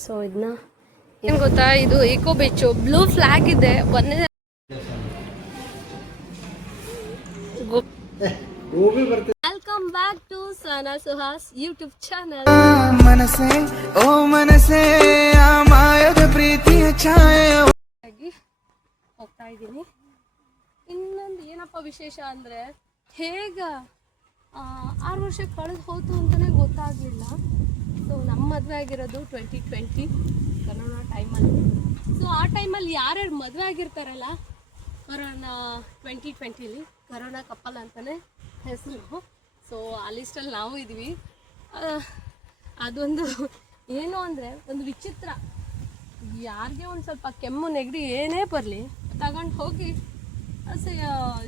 So ಇದನ್ನ ಏನು ಗೊತ್ತಾ, ಇದು ಇಕೋ ಬೀಚು, ಬ್ಲೂ ಫ್ಲಾಗ್ ಇದೆ. Welcome back to Sana Suhas YouTube channel. ಮನಸೆ ಓ ಮನಸೆ ಮಾಯದ ಪ್ರೀತಿಯ ಛಾಯೆ ಹೋಗ್ತಾ ಇದ್ದೀನಿ. ಇನ್ನೊಂದು ಏನಪ್ಪ ವಿಶೇಷ ಅಂದರೆ, ಹೇಗ 6 ವರ್ಷ ಕಳೆದು ಹೋಯ್ತು ಅಂತಲೇ ಗೊತ್ತಾಗಲಿಲ್ಲ. ಸೊ ನಮ್ಮ ಮದುವೆ ಆಗಿರೋದು 2020 ಕರೋನಾ ಟೈಮಲ್ಲಿ. ಸೊ ಆ ಟೈಮಲ್ಲಿ ಯಾರ್ಯಾರು ಮದುವೆ ಆಗಿರ್ತಾರಲ್ಲ, ಕರೋನಾ 2020ಲಿ ಕರೋನಾ ಕಪ್ಪಲ್ ಅಂತಲೇ ಹೆಸರು. ಸೊ ಆ ಲಿಸ್ಟಲ್ಲಿ ನಾವು ಇದ್ವಿ. ಅದೊಂದು ಏನು ಅಂದರೆ, ಒಂದು ವಿಚಿತ್ರ. ಯಾರಿಗೆ ಒಂದು ಸ್ವಲ್ಪ ಕೆಮ್ಮು ನೆಗಡಿ ಏನೇ ಬರಲಿ ತಗೊಂಡು ಹೋಗಿ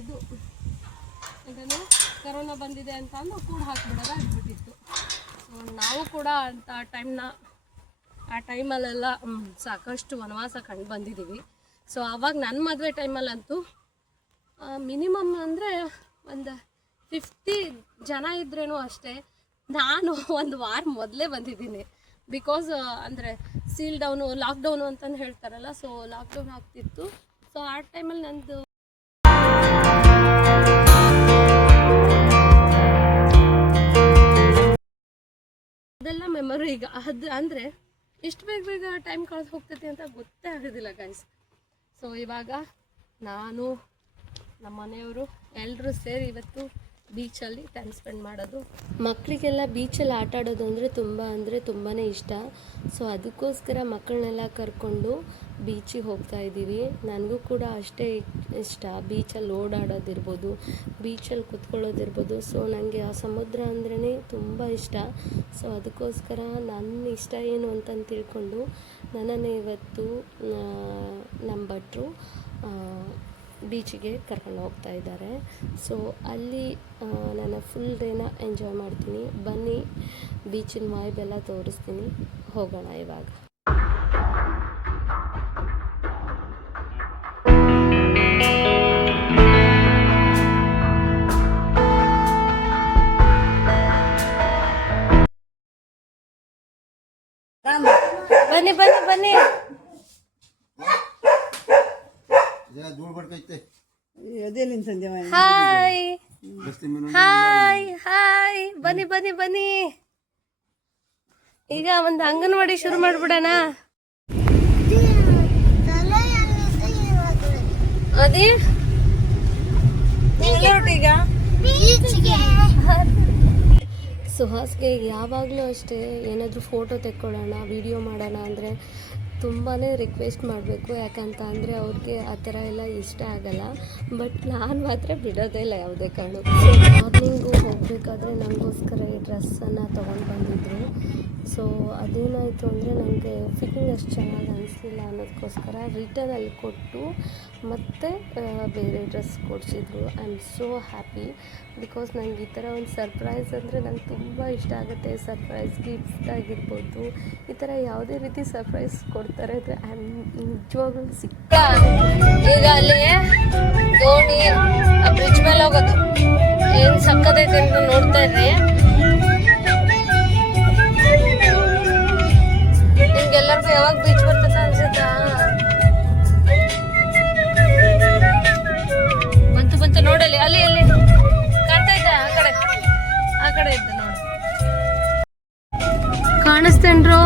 ಇದು ಇದನ್ನು ಕರೋನಾ ಬಂದಿದೆ ಅಂತ ಅಂದು ಕೂಡ ಹಾಕ್ಬಿಡೋದಾಗ್ಬಿಟ್ಟಿತ್ತು. ಸೊ ನಾವು ಕೂಡ ಅಂತ ಆ ಟೈಮಲ್ಲೆಲ್ಲ ಸಾಕಷ್ಟು ವನವಾಸ ಕಂಡು ಬಂದಿದ್ದೀವಿ. ಸೊ ಆವಾಗ ನನ್ನ ಮದುವೆ ಟೈಮಲ್ಲಂತೂ ಮಿನಿಮಮ್ ಅಂದರೆ ಒಂದು 50 ಜನ ಇದ್ರೇನೂ ಅಷ್ಟೇ. ನಾನು ಒಂದು ವಾರ ಮೊದಲೇ ಬಂದಿದ್ದೀನಿ. ಬಿಕಾಸ್ ಅಂದರೆ ಸೀಲ್ ಡೌನು, ಲಾಕ್ಡೌನು ಅಂತಂದು ಹೇಳ್ತಾರಲ್ಲ, ಸೊ ಲಾಕ್ಡೌನ್ ಆಗ್ತಿತ್ತು. ಸೊ ಆ ಟೈಮಲ್ಲಿ ನಂದು ಅದೆಲ್ಲ ಮೆಮೊರಿ ಈಗ ಅದು ಅಂದರೆ ಎಷ್ಟು ಬೇಗ ಟೈಮ್ ಕಳೆದು ಹೋಗ್ತೈತಿ ಅಂತ ಗೊತ್ತೇ ಆಗೋದಿಲ್ಲ ಗೈಸ್. ಸೊ ಇವಾಗ ನಾನು ನಮ್ಮ ಮನೆಯವರು ಎಲ್ಲರೂ ಸೇರಿ ಇವತ್ತು ಬೀಚಲ್ಲಿ ಟೈಮ್ ಸ್ಪೆಂಡ್ ಮಾಡೋದು. ಮಕ್ಕಳಿಗೆಲ್ಲ ಬೀಚಲ್ಲಿ ಆಟ ಆಡೋದು ಅಂದರೆ ತುಂಬಾ ಇಷ್ಟ. ಸೊ ಅದಕ್ಕೋಸ್ಕರ ಮಕ್ಕಳನ್ನೆಲ್ಲ ಕರ್ಕೊಂಡು ಬೀಚಿಗೆ ಹೋಗ್ತಾ ಇದ್ದೀವಿ. ನನಗೂ ಕೂಡ ಅಷ್ಟೇ ಇಷ್ಟ ಬೀಚಲ್ಲಿ ಓಡಾಡೋದಿರ್ಬೋದು, ಬೀಚಲ್ಲಿ ಕುತ್ಕೊಳ್ಳೋದಿರ್ಬೋದು. ಸೊ ನನಗೆ ಆ ಸಮುದ್ರ ಅಂದ್ರೇ ತುಂಬ ಇಷ್ಟ. ಸೊ ಅದಕ್ಕೋಸ್ಕರ ನನ್ನ ಇಷ್ಟ ಏನು ಅಂತಂದು ತಿಳ್ಕೊಂಡು ನನ್ನನ್ನು ಇವತ್ತು ನಮ್ಮ ಭಟ್ರು ಬೀಚಿಗೆ ಕರ್ಕೊಂಡು ಹೋಗ್ತಾ ಇದ್ದಾರೆ. ಸೊ ಅಲ್ಲಿ ನಾನು ಫುಲ್ ಡೇನ ಎಂಜಾಯ್ ಮಾಡ್ತೀನಿ. ಬನ್ನಿ, ಬೀಚಿನ ವೈಬ್ ಎಲ್ಲ ತೋರಿಸ್ತೀನಿ. ಹೋಗೋಣ ಇವಾಗ. ಬನ್ನಿ ಬನ್ನಿ ಬನ್ನಿ. ಹಾಯ್ ಹಾಯ್ ಹಾಯ್, ಬನ್ನಿ ಬನ್ನಿ ಬನ್ನಿ. ಈಗ ಒಂದು ಅಂಗನವಾಡಿ ಶುರು ಮಾಡ್ಬಿಡೋಣ. ಅದೇ ಈಗ ಸುಹಾಸ್ಗೆ ಯಾವಾಗಲೂ ಅಷ್ಟೇ ಏನಾದರೂ ಫೋಟೋ ತೆಕ್ಕೊಳ್ಳೋಣ, ವಿಡಿಯೋ ಮಾಡೋಣ ಅಂದರೆ ತುಂಬಾ ರಿಕ್ವೆಸ್ಟ್ ಮಾಡಬೇಕು. ಯಾಕಂತ ಅಂದರೆ ಅವ್ರಿಗೆ ಆ ಥರ ಎಲ್ಲ ಇಷ್ಟ ಆಗಲ್ಲ. ಬಟ್ ನಾನು ಮಾತ್ರ ಬಿಡೋದೇ ಇಲ್ಲ ಯಾವುದೇ ಕಾರಣಕ್ಕೂ. ಮಾರ್ನಿಂಗು ಹೋಗಬೇಕಾದ್ರೆ ನನಗೋಸ್ಕರ ಈ ಡ್ರೆಸ್ಸನ್ನು ತೊಗೊಂಡು ಬಂದಿದ್ದರು. ಸೊ ಅದೇನಾಯಿತು ಅಂದರೆ ನನಗೆ ಫಿಟ್ಟಿಂಗ್ ಅಷ್ಟು ಚೆನ್ನಾಗಿ ಅನಿಸಲಿಲ್ಲ ಅನ್ನೋದಕ್ಕೋಸ್ಕರ ರಿಟರ್ನಲ್ಲಿ ಕೊಟ್ಟು ಮತ್ತೆ ಬೇರೆ ಡ್ರೆಸ್ ಕೊಡಿಸಿದ್ರು. I am so happy. Because ನನಗೆ ಈ ಥರ ಒಂದು ಸರ್ಪ್ರೈಸ್ ಅಂದರೆ ನಂಗೆ ತುಂಬ ಇಷ್ಟ ಆಗುತ್ತೆ. ಸರ್ಪ್ರೈಸ್ ಗಿಫ್ಟ್ ಆಗಿರ್ಬೋದು, ಈ ಥರ ಯಾವುದೇ ರೀತಿ ಸರ್ಪ್ರೈಸ್ ಕೊಡ್ತಾರೆ ಅಂದರೆ ಐ ಆಮ್ ನಿಜವಾಗ್ಲೂ ಸಿಕ್ಕ. ಈಗ ಅಲ್ಲಿ ದೋಣಿ ಬ್ರಿಡ್ಜ್ ಮೇಲೆ ಹೋಗೋದು ಏನು ಸಕ್ಕದೈತೆ ಅಂತ ನೋಡ್ತಾ ಇದ್ರಿ. ನಿಮ್ಗೆಲ್ಲರಿಗೂ ಯಾವಾಗ ಬೀಚ್ ಬರ್ತದೆ ಅನ್ಸುತ್ತಾ? ಬಂತು ನೋಡಲಿ, ಅಲ್ಲಿ ಕಾಣ್ತಾ ಇದ್ದ, ಆ ಕಡೆ ಇದ್ದ ನೋಡಿ, ಕಾಣಿಸ್ತೇನ್ರೋ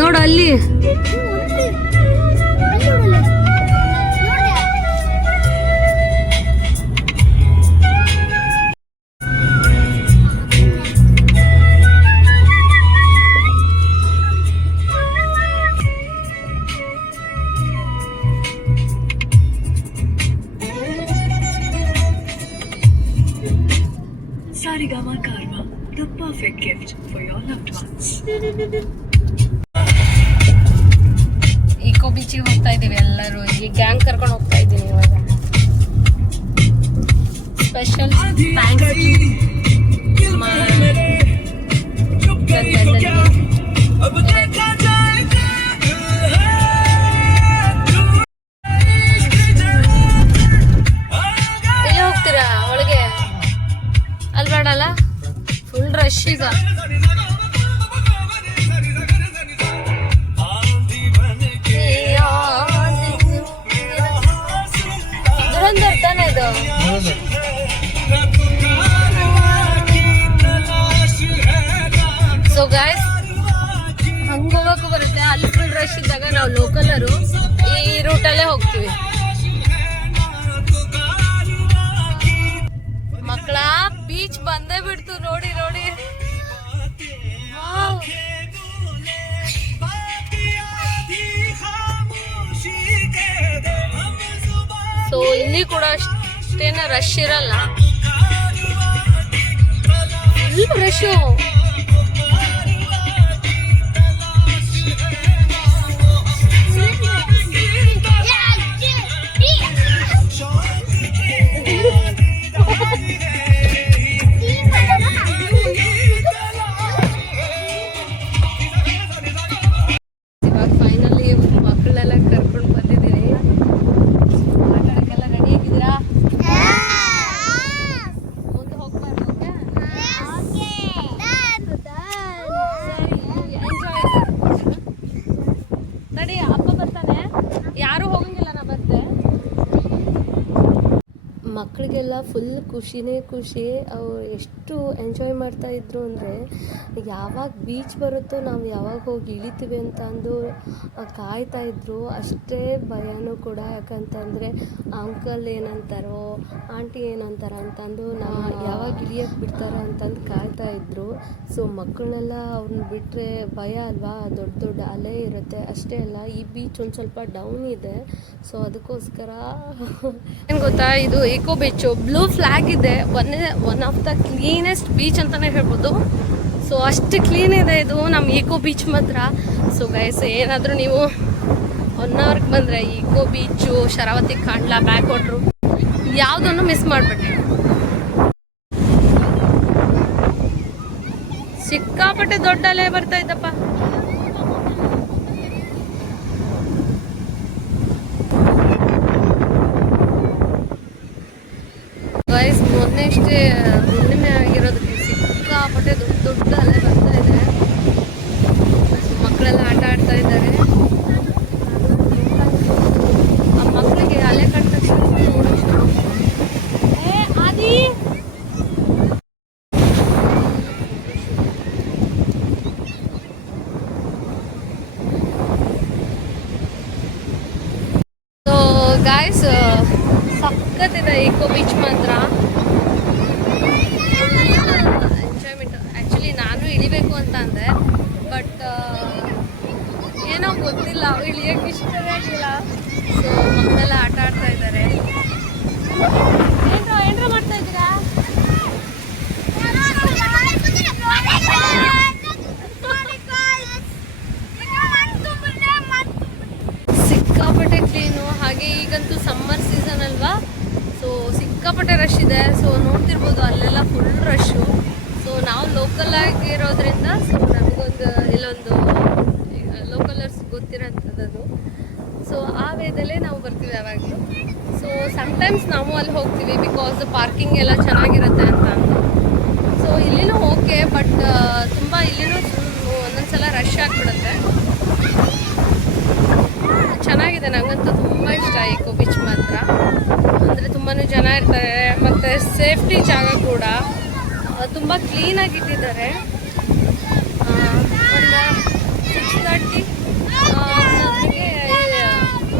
ನೋಡು ಅಲ್ಲಿ. Sarigama Karma, the perfect gift for your loved ones. ಇಕೋ ಬೀಚಿಗೆ ಹೋಗ್ತಾ ಇದ್ದೀವಿ ಎಲ್ಲರೂ. ಈ ಗ್ಯಾಂಗ್ ಕರ್ಕೊಂಡು ಹೋಗ್ತಾ ಇದ್ದೀನಿ ಇವಾಗ. ಸ್ಪೆಷಲ್ ಥ್ಯಾಂಕ್ಸ್ ಎಲ್ಲಿ ಹೋಗ್ತೀರಾ ಒಳಗೆ? ಅಲ್ಲಿ ಬೇಡಲ್ಲ, ಫುಲ್ ರಶ್ ಈಗ. ಸೊ ಗಾಯ್ಸ್ ಹಂಗೆ ಹೋಗಕ್ಕೂ ಬರುತ್ತೆ. ಅಲ್ಲಿ ಫುಲ್ ರಶ್ ಇದ್ದಾಗ ನಾವು ಲೋಕಲರು ಈ ರೂಟಲ್ಲೇ ಹೋಗ್ತೀವಿ. ಮಕ್ಕಳ ಬೀಚ್ ಬಂದೇ ಬಿಡ್ತು ನೋಡಿ ನೋಡಿ. ಸೊ ಇಲ್ಲಿ ಕೂಡ ಅಷ್ಟೇನ ರಶ್ ಇರಲ್ಲ, ಫುಲ್ ರಶ್. ಇವಾಗ ಫೈನಲಿ ಮಕ್ಕಳೆಲ್ಲ ಕರ್ಕೊಂಡು ಬಂದಿದ್ದೀವಿ. ಆಟಾಡಕ್ಕೆಲ್ಲ ರೆಡಿ ಆಗಿದ್ದೀರಾ? ಮುಂದೆ ಹೋಗ್ಬಾರ್ದು. ನಡಿ, ಅಪ್ಪ ಬರ್ತಾನೆ. ಯಾರು ಹೋಗಂಗಿಲ್ಲ, ನಾ ಬರ್ತೆ. ಮಕ್ಕಳಿಗೆಲ್ಲ ಫುಲ್ ಖುಷಿನೇ ಖುಷಿ. ಅವ್ರು ಎಷ್ಟು ಎಂಜಾಯ್ ಮಾಡ್ತಾ ಇದ್ರು ಅಂದರೆ, ಯಾವಾಗ ಬೀಚ್ ಬರುತ್ತೋ ನಾವು ಯಾವಾಗ ಹೋಗಿ ಇಳಿತೀವಿ ಅಂತ ಅಂದು ಕಾಯ್ತಾ ಇದ್ರು. ಅಷ್ಟೇ ಭಯನೂ ಕೂಡ, ಯಾಕಂತಂದರೆ ಅಂಕಲ್ ಏನಂತಾರೋ ಆಂಟಿ ಏನಂತಾರ ಅಂತಂದು ಯಾವಾಗ ಇಳಿಯೋಕ್ಕೆ ಬಿಡ್ತಾರೋ ಅಂತಂದು ಕಾಯ್ತಾ ಇದ್ರು. ಸೊ ಮಕ್ಕಳನ್ನೆಲ್ಲ ಅವ್ರನ್ನ ಬಿಟ್ಟರೆ ಭಯ ಅಲ್ವಾ, ದೊಡ್ಡ ದೊಡ್ಡ ಅಲೆ ಇರುತ್ತೆ. ಅಷ್ಟೇ ಅಲ್ಲ, ಈ ಬೀಚ್ ಒಂದು ಸ್ವಲ್ಪ ಡೌನ್ ಇದೆ. ಸೊ ಅದಕ್ಕೋಸ್ಕರ ಏನು ಗೊತ್ತಾ, ಇದು ಇಕೋ ಬೀಚು, ಬ್ಲೂ ಫ್ಲ್ಯಾಗ್ ಇದೆ. One of the cleanest beach ಅಂತಲೇ ಹೇಳ್ಬೋದು. ಸೊ ಅಷ್ಟು ಕ್ಲೀನ್ ಇದೆ ಇದು ನಮ್ಮ ಇಕೋ ಬೀಚ್ ಮಾತ್ರ. ಸೊ ಗೈಸ್, ಏನಾದರೂ ನೀವು ಹೊನ್ನಾವರ್ಗೆ ಬಂದರೆ ಇಕೋ ಬೀಚು, ಶರಾವತಿ ಕಾಂಡ್ಲಾ, ಬ್ಯಾಕ್ ವಾಟ್ರು ಯಾವುದನ್ನು ಮಿಸ್ ಮಾಡಬೇಡಿ. ಸಿಕ್ಕಾಪಟ್ಟೆ ದೊಡ್ಡ ಅಲೆ ಬರ್ತಾ ಇದ್ದಪ್ಪ. ಗೈಸ್, ಮೊನ್ನೆ ಅಷ್ಟೇ ಹುಣ್ಣಿಮೆ ಆಗಿರೋದಕ್ಕೆ ಸಿಕ್ಕಾಪಟ್ಟೆ ದೊಡ್ಡ ದೊಡ್ಡ ಅಲೆ ಬರ್ತಾ ಇದೆ. ಮಕ್ಕಳೆಲ್ಲ ಆಟ ಆಡ್ತಾ ಇದ್ದಾರೆ. ಆ ಮಕ್ಕಳಿಗೆ ಅಲೆ ಕಂಡ ತಕ್ಷಣ ಆದಿ ಸೊ ಗಾಯ್ಸ್, ಸಖತ್ತಿದೆ ಇಕೋ ಬೀಚ್ ಮಾತ್ರ. ಎಂಜಾಯ್ಮೆಂಟ್. ಆ್ಯಕ್ಚುಲಿ ನಾನು ಇಳಿಬೇಕು ಅಂತ ಅಂದೆ, ಬಟ್ ಏನೋ ಗೊತ್ತಿಲ್ಲ, ಇಳಿಯೋಕ್ಕೆ ಇಷ್ಟನೇ ಆಗಿಲ್ಲ. ಸೊ ಮಕ್ಕಳೆಲ್ಲ ಆಟ ಆಡ್ತಾ ಇದ್ದಾರೆ. ಏನ್ರ ಮಾಡ್ತಾ ಇದ್ದೀರಾ? ಸಿಕ್ಕಾಪಟ್ಟೆ ಕ್ಲೀನು. ಹಾಗೆ ಈಗಂತೂ ಸಮ್ಮರ್ ಸೀಸನ್ ಅಲ್ವಾ, ಸೊ ಸಿಕ್ಕಾಪಟ್ಟೆ ರಶ್ ಇದೆ. ಸೊ ನೋಡ್ತಿರ್ಬೋದು, ಅಲ್ಲೆಲ್ಲ ಫುಲ್ ರಶ್ಶು. ಸೊ ನಾವು ಲೋಕಲ್ ಆಗಿರೋದ್ರಿಂದ ಸೊ ನಮಗೊಂದು ಇಲ್ಲೊಂದು ಲೋಕಲರ್ಸ್ ಗೊತ್ತಿರೋಂಥದ್ದು. ಸೊ ಆ ವೇದಲ್ಲೇ ನಾವು ಬರ್ತೀವಿ ಯಾವಾಗಲೂ. ಸೊ ಸಮ್ಟೈಮ್ಸ್ ನಾವು ಅಲ್ಲಿ ಹೋಗ್ತೀವಿ, ಬಿಕಾಸ್ ಪಾರ್ಕಿಂಗ್ ಎಲ್ಲ ಚೆನ್ನಾಗಿರುತ್ತೆ ಅಂತ ಅಂದು. ಸೊ ಇಲ್ಲಿನೂ ಓಕೆ, ಬಟ್ ತುಂಬ ಇಲ್ಲಿನೂ ಒಂದೊಂದ್ಸಲ ರಶ್ ಆಗಿಬಿಡುತ್ತೆ. ಚೆನ್ನಾಗಿದೆ, ನನಗಂತೂ ತುಂಬ ಇಷ್ಟ ಇಕೋ ಬೀಚ್ ಮಾತ್ರ. ಅಂದರೆ ತುಂಬಾ ಜನ ಇರ್ತಾರೆ, ಮತ್ತು ಸೇಫ್ಟಿ ಜಾಗ ಕೂಡ ತುಂಬ ಕ್ಲೀನಾಗಿ ಇಟ್ಟಿದ್ದಾರೆ. ಒಂದು 6:30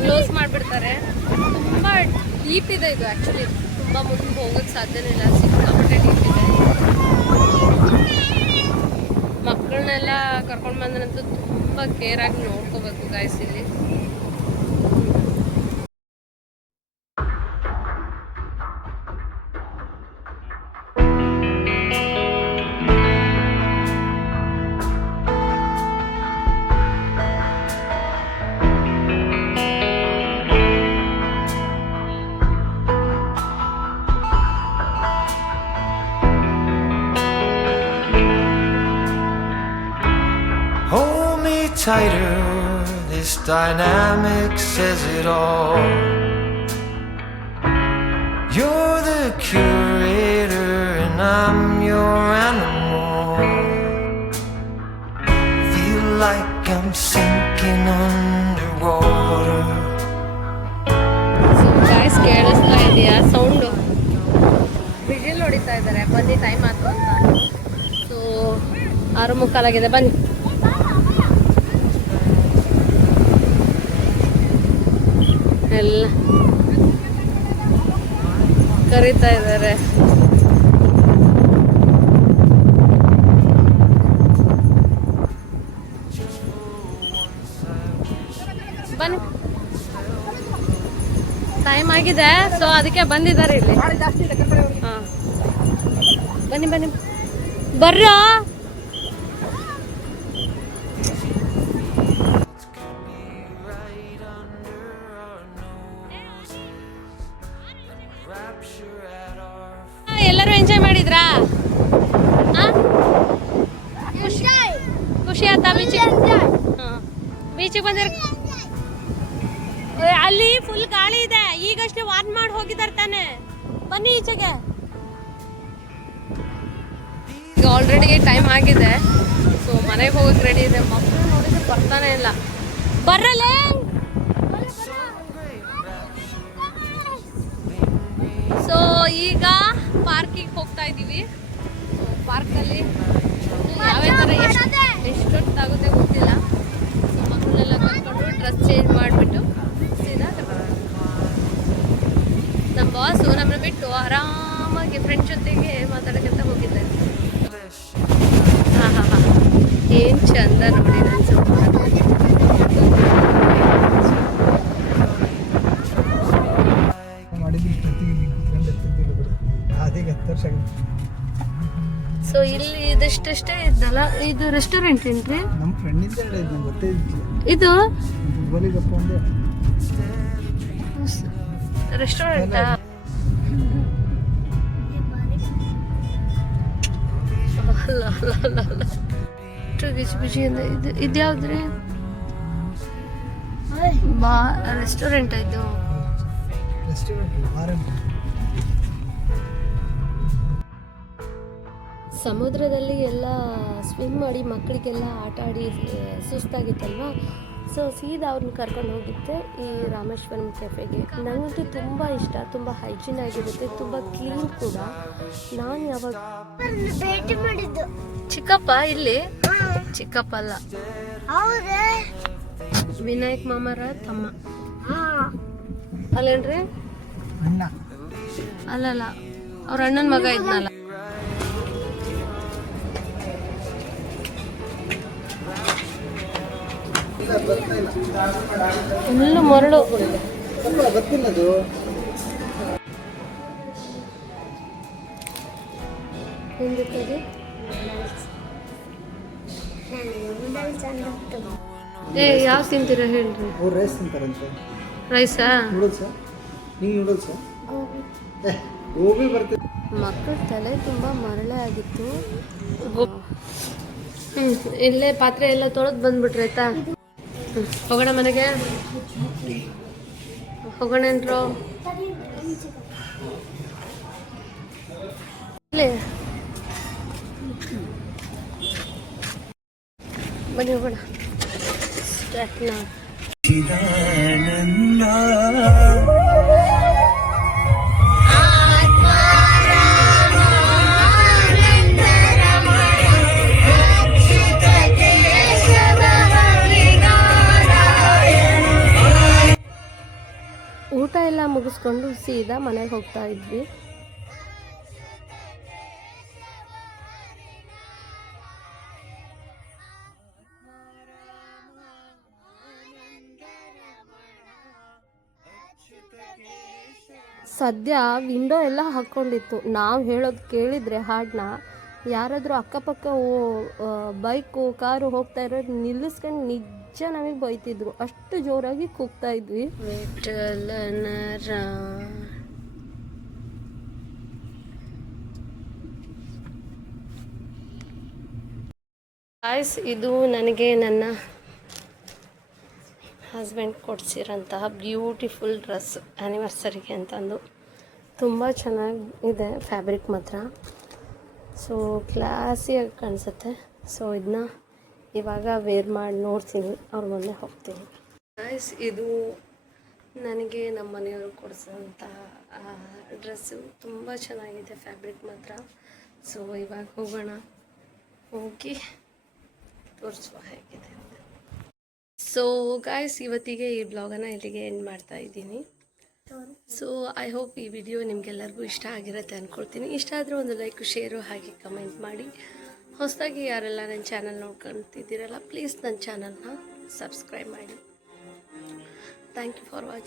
ಕ್ಲೋಸ್ ಮಾಡಿಬಿಡ್ತಾರೆ. ತುಂಬ ಡೀಪ್ ಇದೆ ಇದು. ಆ್ಯಕ್ಚುಲಿ ತುಂಬ ಮುಂದೆ ಹೋಗೋಕ್ಕೆ ಸಾಧ್ಯನೇ ಇಲ್ಲ, ಸಿಕ್ಕಾಪಟ್ಟೆ ಡೀಪ್ ಇದೆ. ಮಕ್ಕಳನ್ನೆಲ್ಲ ಕರ್ಕೊಂಡು ಬಂದ್ರಂತೂ ತುಂಬ ಕೇರಾಗಿ ನೋಡ್ಕೋಬೇಕು ಗಾಯ್ಸ್ ಇಲ್ಲಿ. Tighter, this dynamic says it all. You're the curator and I'm your animal. Feel like I'm sinking underwater. So guys, ಕೇಳಿಸ್ತಾ ಇದೆಯಾ ಸೌಂಡು? ವಿಜಿಲ್ ಹೊಡಿತಾ ಇದ್ದಾರೆ, ಬನ್ನಿ ಟೈಮ್ ಆಯ್ತು ಅಂತ. ಸೊ 6:45 ಆಗಿದೆ, ಬನ್ನಿ. ಎಲ್ಲ ಕರೀತಾ ಇದ್ದಾರೆ. ಬನ್ನಿ, ಟೈಮ್ ಆಗಿದೆ, ಸೊ ಅದಕ್ಕೆ ಬಂದಿದ್ದಾರೆ ಇಲ್ಲಿ. ಹಾಂ, ಬನ್ನಿ ಬನ್ನಿ ಬರ್ರ. ಎಲ್ಲರೂ ಎಂಜಾಯ್ ಮಾಡಿದ್ರಾ? ಖುಷಿ ಆಯ್ತಾ ಬೀಚಿಗೆ? ಬೀಚಿಗೆ ಬಂದಿರ? ಅಲ್ಲಿ ಫುಲ್ ಗಾಳಿ ಇದೆ, ಈಗಷ್ಟೇ ವಾರ್ನ್ ಮಾಡಿ ಹೋಗಿದ್ದಾರೆ ತಾನೆ. ಬನ್ನಿ ಈಚೆಗೆ. ಈಗ ಆಲ್ರೆಡಿ ಟೈಮ್ ಆಗಿದೆ, ಸೊ ಮನೆಗೆ ಹೋಗಕ್ಕೆ ರೆಡಿ ಇದೆ. ಮಕ್ಕಳು ನೋಡಿದ್ರೆ ಬರ್ತಾನೆ ಇಲ್ಲ. ಬರಲೇ. ಸೊ ಈಗ ಪಾರ್ಕಿಗೆ ಹೋಗ್ತಾ ಇದ್ದೀವಿ. ಪಾರ್ಕಲ್ಲಿ ಯಾವ್ಯಾವ ಥರ ಎಷ್ಟೊತ್ತಾಗುತ್ತೆ ಗೊತ್ತಿಲ್ಲ. ಸೊ ಮಕ್ಕಳನ್ನೆಲ್ಲ ಕರ್ಕೊಂಡು ಡ್ರೆಸ್ ಚೇಂಜ್ ಮಾಡಿಬಿಟ್ಟು ಸೀದಾ ನಮ್ಮ ಬಾಸು ನಮ್ಮನ್ನ ಬಿಟ್ಟು ಆರಾಮಾಗಿ ಫ್ರೆಂಡ್ ಜೊತೆಗೆ ಮಾತಾಡೋಕ್ಕಂತ ಹೋಗಿದ್ದಾರೆ. ಹಾಂ ಹಾಂ ಹಾಂ, ಏನು ಚಂದ ನೋಡಿ ನನ್ನ ಸೊ ಇಲ್ಲಿ ಇದಷ್ಟೇ ಇದ್ದಲ್ಲ. ಇದು ರೆಸ್ಟೋರೆಂಟ್ ಏನ್ರಿ? ನಮ್ಮ ಫ್ರೆಂಡಿಂದ ಹೇಳಿದ್ ನಂಗೆ ಗೊತ್ತೇ ಇದ್ದಿಲ್ಲ. ಇದು ಫುಟ್ಬಾಲಿಗಪ್ಪ ಒಂದೇ ರೆಸ್ಟೋರೆಂಟಾ? ಅಲ್ಲ ಅಲ್ಲ ಅಲ್ಲ ಅಲ್ಲ, ಬಿಜಿ ಬಿಜಿ ಅಂದ್ರೆ ಇದು ಯಾವ್ದ್ರಿ? ಬಾ ರೆಸ್ಟೋರೆಂಟ್ ಇದು. ರೆಸ್ಟೋರೆಂಟ್ ಬಾರ್ ಅಂತ. ಸಮುದ್ರದಲ್ಲಿ ಎಲ್ಲ ಸ್ವಿಮ್ ಮಾಡಿ ಮಕ್ಕಳಿಗೆಲ್ಲ ಆಟ ಆಡಿ ಸುಸ್ತಾಗಿತ್ತಲ್ವ. ಸೊ ಸೀದಾ ಅವ್ರನ್ನ ಕರ್ಕೊಂಡು ಹೋಗಿದ್ದೆ ಈ ರಾಮೇಶ್ವರಂ ಕೆಫೆಗೆ. ನನಗಂತೂ ತುಂಬ ಇಷ್ಟ, ತುಂಬ ಹೈಜೀನ್ ಆಗಿರುತ್ತೆ, ತುಂಬ ಕ್ಲೀನ್ ಕೂಡ. ನಾನು ಯಾವಾಗ ಭೇಟಿ ಮಾಡಿದ್ದು ಚಿಕ್ಕಪ್ಪ, ಇಲ್ಲಿ ಚಿಕ್ಕಪ್ಪ ಅಲ್ಲ, ವಿನಾಯಕ್ ಮಾಮರ ತಮ್ಮ ಅಲ್ಲೇನ್ರಿ? ಅಣ್ಣ ಅಲ್ಲಲ್ಲ, ಅವ್ರ ಅಣ್ಣನ ಮಗ ಇದ್ನಲ್ಲ. ಫುಲ್ಲು ಮರಳು. ಗೊತ್ತಿಲ್ಲ ಅದು. ಏ ಯಾವ ತಿಂತೀರಾ ಹೇಳ್ರಿ? ಅವ್ರು ರೈಸ್ ತಿಂತಾರಂತೆ. ರೈಸಾ? ನೂಡಲ್ಸಾ? ನೀವು ನೂಡಲ್ಸಾ? ಗೋಬಿ ಬರ್ತೀವಿ. ಮಕ್ಕಳ ತಲೆ ತುಂಬ ಮರಳೆ ಆಗಿತ್ತು. ಇಲ್ಲೇ ಪಾತ್ರೆ ಎಲ್ಲ ತೊಳೆದು ಬಂದ್ಬಿಟ್ರೆ ಆಯ್ತಾ? ಹೋಗೋಣ ಮನೆಗೆ, ಹೋಗೋಣೇನ್ರು? ಬನ್ನಿ ಹೋಗೋಣ. ಸ್ಟಾರ್ಟ್ ನಾ. ಊಟ ಎಲ್ಲ ಮುಗಿಸ್ಕೊಂಡು ಸೀದಾ ಮನೆಗೆ ಹೋಗ್ತಾ ಇದ್ವಿ. ಸದ್ಯ ವಿಂಡೋ ಎಲ್ಲ ಹಾಕ್ಕೊಂಡಿತ್ತು. ನಾವು ಹೇಳೋದು ಕೇಳಿದರೆ ಹಾಡನ್ನ ಯಾರಾದರೂ ಅಕ್ಕಪಕ್ಕ ಬೈಕು ಕಾರು ಹೋಗ್ತಾ ಇರೋದು ನಿಲ್ಲಿಸ್ಕೊಂಡು ನಿಜ ನಮಗೆ ಬೈತಿದ್ರು, ಅಷ್ಟು ಜೋರಾಗಿ ಕೂಗ್ತಾ ಇದ್ವಿ. ಗಾಯ್ಸ್, ಇದು ನನಗೆ ನನ್ನ ಹಸ್ಬೆಂಡ್ ಕೊಡಿಸಿರೋಂತಹ ಬ್ಯೂಟಿಫುಲ್ ಡ್ರೆಸ್ ಆ್ಯನಿವರ್ಸರಿಗೆ ಅಂತಂದು. ತುಂಬ ಚೆನ್ನಾಗಿದೆ ಫ್ಯಾಬ್ರಿಕ್ ಮಾತ್ರ. ಸೊ ಕ್ಲಾಸಿಯಾಗಿ ಕಾಣಿಸುತ್ತೆ. ಸೊ ಇದನ್ನ ಇವಾಗ ವೇರ್ ಮಾಡಿ ನೋಡ್ತೀನಿ, ಅವ್ರ ಮುಂದೆ ಹೋಗ್ತೀನಿ. ಗಾಯ್ಸ್, ಇದು ನನಗೆ ನಮ್ಮ ಮನೆಯವರು ಕೊಡಿಸೋಂಥ ಡ್ರೆಸ್ಸು. ತುಂಬ ಚೆನ್ನಾಗಿದೆ ಫ್ಯಾಬ್ರಿಕ್ ಮಾತ್ರ. ಸೊ ಇವಾಗ ಹೋಗೋಣ, ಹೋಗಿ ತೋರಿಸುವ ಹೇಗಿದೆ ಅಂತ. ಸೊ ಗಾಯ್ಸ್, ಇವತ್ತಿಗೆ ಈ ಬ್ಲಾಗನ್ನು ಇಲ್ಲಿಗೆ ಎಂಡ್ ಮಾಡ್ತಾ ಇದ್ದೀನಿ. ಸೊ ಐ ಹೋಪ್ ಈ ವಿಡಿಯೋ ನಿಮಗೆಲ್ಲರಿಗೂ ಇಷ್ಟ ಆಗಿರುತ್ತೆ ಅಂದ್ಕೊಳ್ತೀನಿ. ಇಷ್ಟ ಆದರೆ ಒಂದು ಲೈಕ್, ಶೇರು ಹಾಗೆ ಕಮೆಂಟ್ ಮಾಡಿ. ಹೊಸದಾಗಿ ಯಾರೆಲ್ಲ ನನ್ನ ಚಾನಲ್ ನೋಡ್ಕೊತಿದ್ದೀರಲ್ಲ, ಪ್ಲೀಸ್ ನನ್ನ ಚಾನಲ್ನ ಸಬ್ಸ್ಕ್ರೈಬ್ ಮಾಡಿ. Thank you for watching.